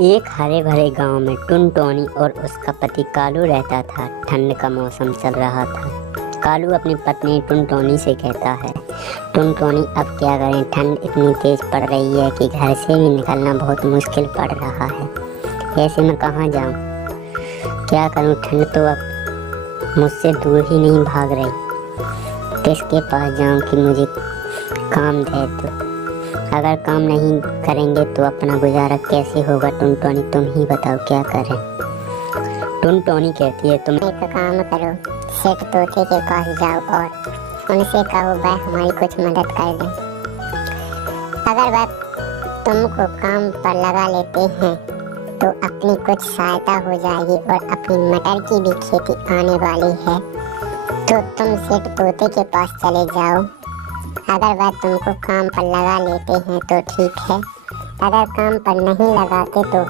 एक हरे भरे गांव में टुनटुनी और उसका पति कालू रहता था। ठंड का मौसम चल रहा था। कालू अपनी पत्नी टुनटुनी से कहता है, टुनटुनी अब क्या करें, ठंड इतनी तेज पड़ रही है कि घर से भी निकलना बहुत मुश्किल पड़ रहा है। ऐसे में कहाँ जाऊँ, क्या करूँ, ठंड तो अब मुझसे दूर ही नहीं भाग रही। किसके पास जाऊँ कि मुझे काम दे दो। अगर काम नहीं करेंगे तो अपना गुजारा कैसे होगा। टुनटुनी तुम ही बताओ क्या करें। टुनटुनी कहती है, तुम एक काम करो, सेठ तोते के पास जाओ और उनसे कहो वह हमारी कुछ मदद कर दें। अगर वह तुमको काम पर लगा लेते हैं तो अपनी कुछ सहायता हो जाएगी और अपनी मटर की भी खेती आने वाली है। तो तुम सेठ तोते के पास चले जाओ। अगर वह तुमको काम पर लगा लेते हैं तो ठीक है, अगर काम पर नहीं लगाते तो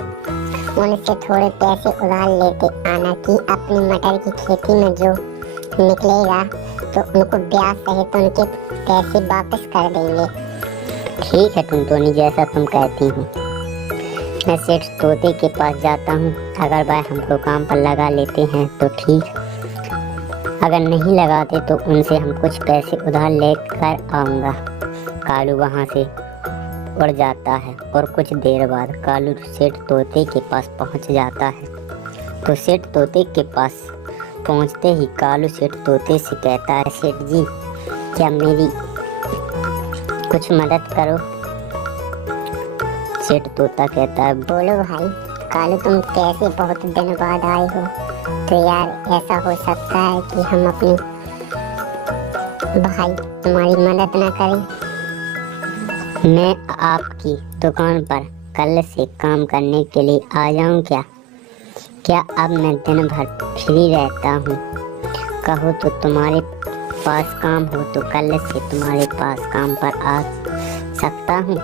उनसे थोड़े पैसे उधार लेते आना कि अपनी मटर की खेती में जो निकलेगा तो उनको ब्याज सहित उनके पैसे वापस कर देंगे। ठीक है टुनटुनी, जैसा तुम कहती हो। मैं सेठ तोते के पास जाता हूँ। अगर वह हमको काम पर लगा लेते हैं तो ठीक, अगर नहीं लगाते तो उनसे हम कुछ पैसे उधार लेकर आऊँगा। कालू वहाँ से उड़ जाता है और कुछ देर बाद कालू सेठ तोते के पास पहुँच जाता है। तो सेठ तोते के पास पहुँचते ही कालू सेठ तोते से कहता है, सेठ जी क्या मेरी कुछ मदद करो। सेठ तोता कहता है, बोलो भाई। कालू तुम कैसे बहुत दिन बाद आए हो, तो यार ऐसा हो सकता है कि हम अपने भाई तुम्हारी मदद ना करें। मैं आपकी दुकान पर कल से काम करने के लिए आ जाऊं क्या? क्या अब मैं दिन भर फ्री रहता हूं? कहो तो तुम्हारे पास काम हो तो कल से तुम्हारे पास काम पर आ सकता हूं।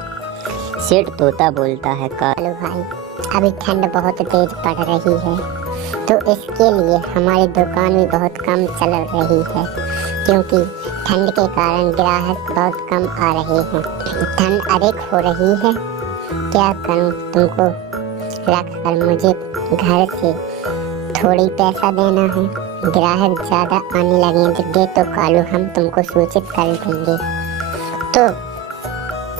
सेठ तोता बोलता है, कालू भाई अभी ठंड बहुत तेज पड़ रही है तो इसके लिए हमारी दुकान भी बहुत कम चल रही है, क्योंकि ठंड के कारण ग्राहक बहुत कम आ रहे हैं। ठंड अधिक हो रही है, क्या करूं, तुमको रख कर मुझे घर से थोड़ी पैसा देना है। ग्राहक ज़्यादा आने लगेंगे तो कालू हम तुमको सूचित कर देंगे, तो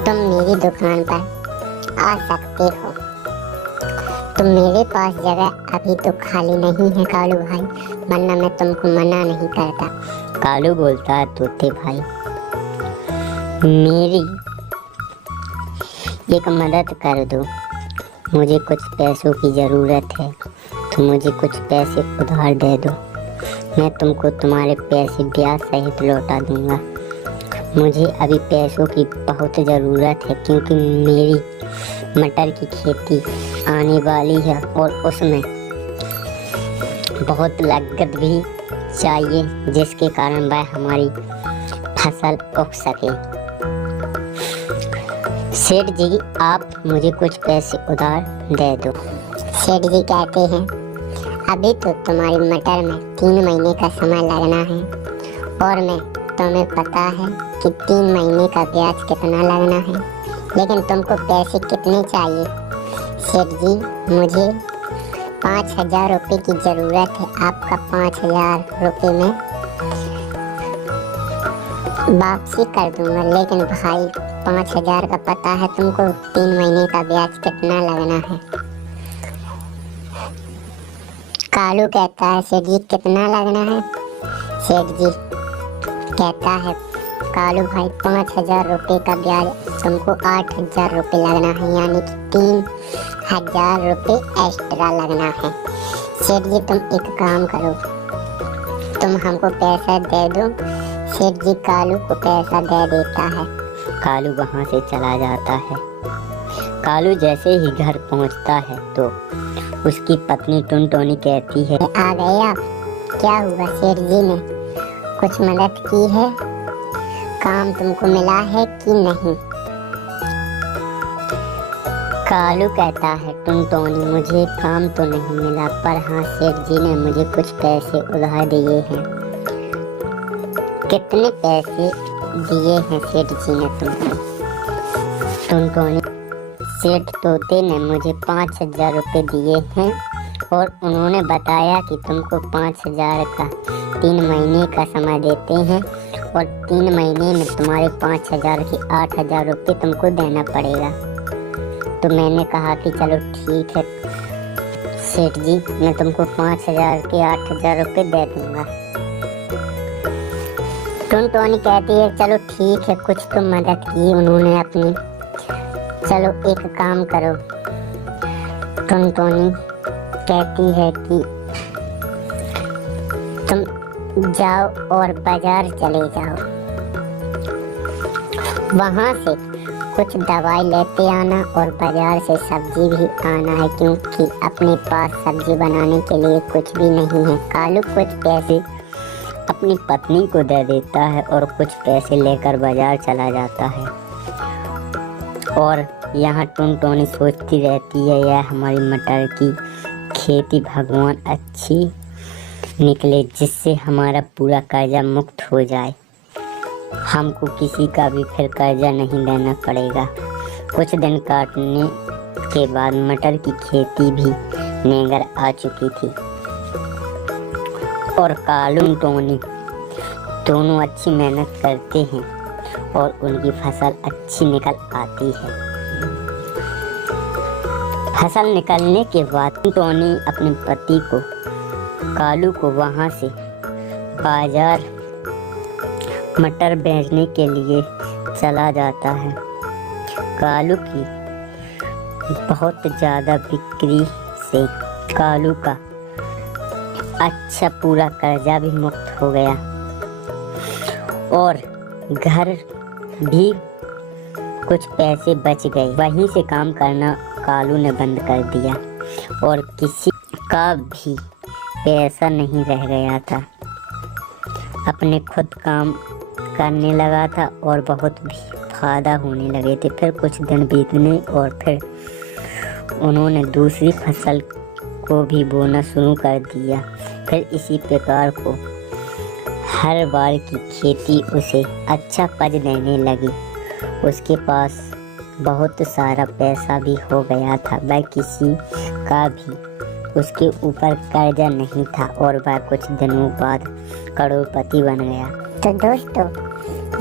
तुम मेरी दुकान पर आ सकते हो। तो मेरे पास जगह अभी तो खाली नहीं है कालू भाई, वरना मैं तुमको मना नहीं करता। कालू बोलता है, तोते भाई मेरी एक मदद कर दो, मुझे कुछ पैसों की ज़रूरत है तो मुझे कुछ पैसे उधार दे दो। मैं तुमको तुम्हारे पैसे ब्याज सहित लौटा दूंगा। मुझे अभी पैसों की बहुत ज़रूरत है क्योंकि मेरी मटर की खेती आने वाली है और उसमें बहुत लागत भी चाहिए, जिसके कारण वह हमारी फसल उग सके। सेठ जी आप मुझे कुछ पैसे उधार दे दो। सेठ जी कहते हैं, अभी तो तुम्हारी मटर में 3 महीने का समय लगना है और मैं तुम्हें पता है कि 3 महीने का ब्याज कितना लगना है, लेकिन तुमको पैसे कितने चाहिए। सेठ जी मुझे 5,000 रुपये की ज़रूरत है। आपका 5,000 रुपये में वापसी कर दूंगा, लेकिन भाई 5,000 का पता है तुमको 3 महीने का ब्याज कितना लगना है। कालू कहता है, सेठ जी कितना लगना है। सेठ जी कहता है, कालू भाई 5,000 रुपये का ब्याज तुमको 8,000 रुपये लगना है, यानी कि 3,000 रुपये एक्स्ट्रा लगना है। सेठ जी तुम एक काम करो, तुम हमको पैसा दे दो। सेठ जी कालू को पैसा दे देता है। कालू वहाँ से चला जाता है। कालू जैसे ही घर पहुँचता है तो उसकी पत्नी टुनटुनी कहती है, आ गए आप, क्या हुआ, सेठ जी ने कुछ मदद की है, काम तुमको मिला है कि नहीं। कालू कहता है, टुनटुनी मुझे काम तो नहीं मिला, पर हाँ सेठ जी ने मुझे कुछ पैसे उधार दिए हैं। कितने पैसे दिए हैं सेठ जी ने तुमको? टुनटुनी सेठ तोते ने मुझे 5,000 रुपये दिए हैं और उन्होंने बताया कि तुमको 5,000 का 3 महीने का समय देते हैं और 3 महीने में तुम्हारे 5,000 के 8,000 रुपये तुमको देना पड़ेगा। तो मैंने कहा कि चलो ठीक है सेठ जी, मैं तुमको 5,000 के 8,000 रुपये दे दूंगा। टुनटुनी कहती है चलो ठीक है, कुछ तो मदद की उन्होंने अपनी। चलो एक काम करो, टुनटुनी कहती है कि तुम जाओ और बाजार चले जाओ, वहाँ से कुछ दवाई लेते आना और बाजार से सब्जी भी आना है, क्योंकि अपने पास सब्जी बनाने के लिए कुछ भी नहीं है। कालू कुछ पैसे अपनी पत्नी को दे देता है और कुछ पैसे लेकर बाजार चला जाता है। और यहाँ टुनटुनी सोचती रहती है यह हमारी मटर की खेती भगवान अच्छी निकले, जिससे हमारा पूरा कर्जा मुक्त हो जाए, हमको किसी का भी फिर कर्जा नहीं देना पड़ेगा। कुछ दिन काटने के बाद मटर की खेती भी नेगर आ चुकी थी और कालू टोनी दोनों अच्छी मेहनत करते हैं और उनकी फसल अच्छी निकल आती है। फसल निकलने के बाद टोनी अपने पति को कालू को वहाँ से बाजार मटर बेचने के लिए चला जाता है। कालू की बहुत ज़्यादा बिक्री से कालू का अच्छा पूरा कर्जा भी मुक्त हो गया और घर भी कुछ पैसे बच गए। वहीं से काम करना कालू ने बंद कर दिया और किसी का भी पैसा नहीं रह गया था। अपने खुद काम करने लगा था और बहुत भी फायदा होने लगे थे। फिर कुछ दिन बीतने और फिर उन्होंने दूसरी फसल को भी बोना शुरू कर दिया। फिर इसी प्रकार को हर बार की खेती उसे अच्छा पज देने लगी। उसके पास बहुत सारा पैसा भी हो गया था। वह किसी का भी उसके ऊपर कर्जा नहीं था और वह कुछ दिनों बाद करोड़पति बन गया। तो दोस्तों,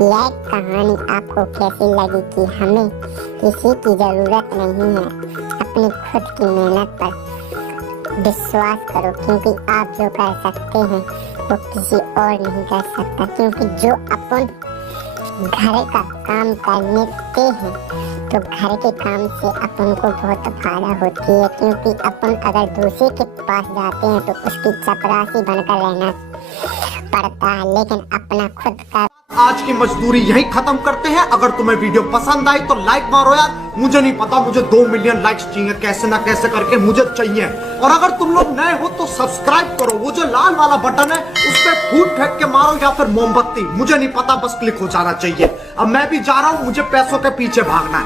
यह कहानी आपको कैसी लगी कि हमें किसी की ज़रूरत नहीं है, अपनी खुद की मेहनत पर विश्वास करो, क्योंकि आप जो कर सकते हैं वो किसी और नहीं कर सकता। क्योंकि जो अपन घर का काम करते हैं तो घर के काम से अपन को बहुत फायदा होती है, क्योंकि अपन अगर दूसरे के पास जाते हैं तो उसकी चपरासी बनकर रहना पड़ता है, लेकिन अपना खुद का। आज की मजदूरी यही खत्म करते हैं। अगर तुम्हें वीडियो पसंद आई तो लाइक मारो यार, मुझे नहीं पता, मुझे 2 मिलियन लाइक्स चाहिए, कैसे ना कैसे करके मुझे चाहिए। और अगर तुम लोग नए हो तो सब्सक्राइब करो, वो जो लाल वाला बटन है उस पर फूट फेंक के मारो या फिर मोमबत्ती, मुझे नहीं पता, बस क्लिक हो जाना चाहिए। अब मैं भी जा रहा हूँ, मुझे पैसों के पीछे भागना है।